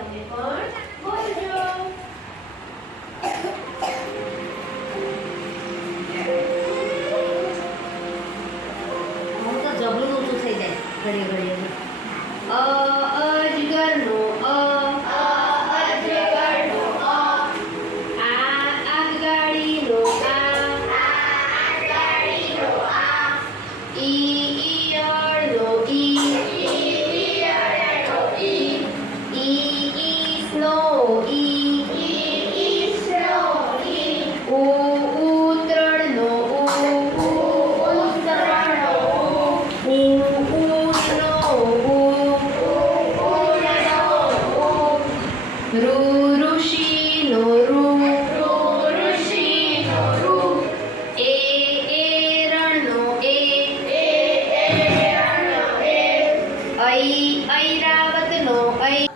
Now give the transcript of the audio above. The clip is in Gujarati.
તમે પણ બોલજો. હું તો જબલું ઊંચું થઈ જાય ઘડીએ ઘડીએ. અજગરનો અ. અજગરનો અ. આગગાડીનો આ. આગગાડીનો આ. ઈયળનો ઈ. ઈયળનો ઈ. ઈસનો ઈ. ઈસનો ઈ. ઉતરણનો ઉ. ઉતરણનો ઉ. ઊંટનો ઊ. ઋષિનો ઋ. ઋષિનો ઋ. એરણનો એ. એરણનો એ. ઐરાવતનો ઐ.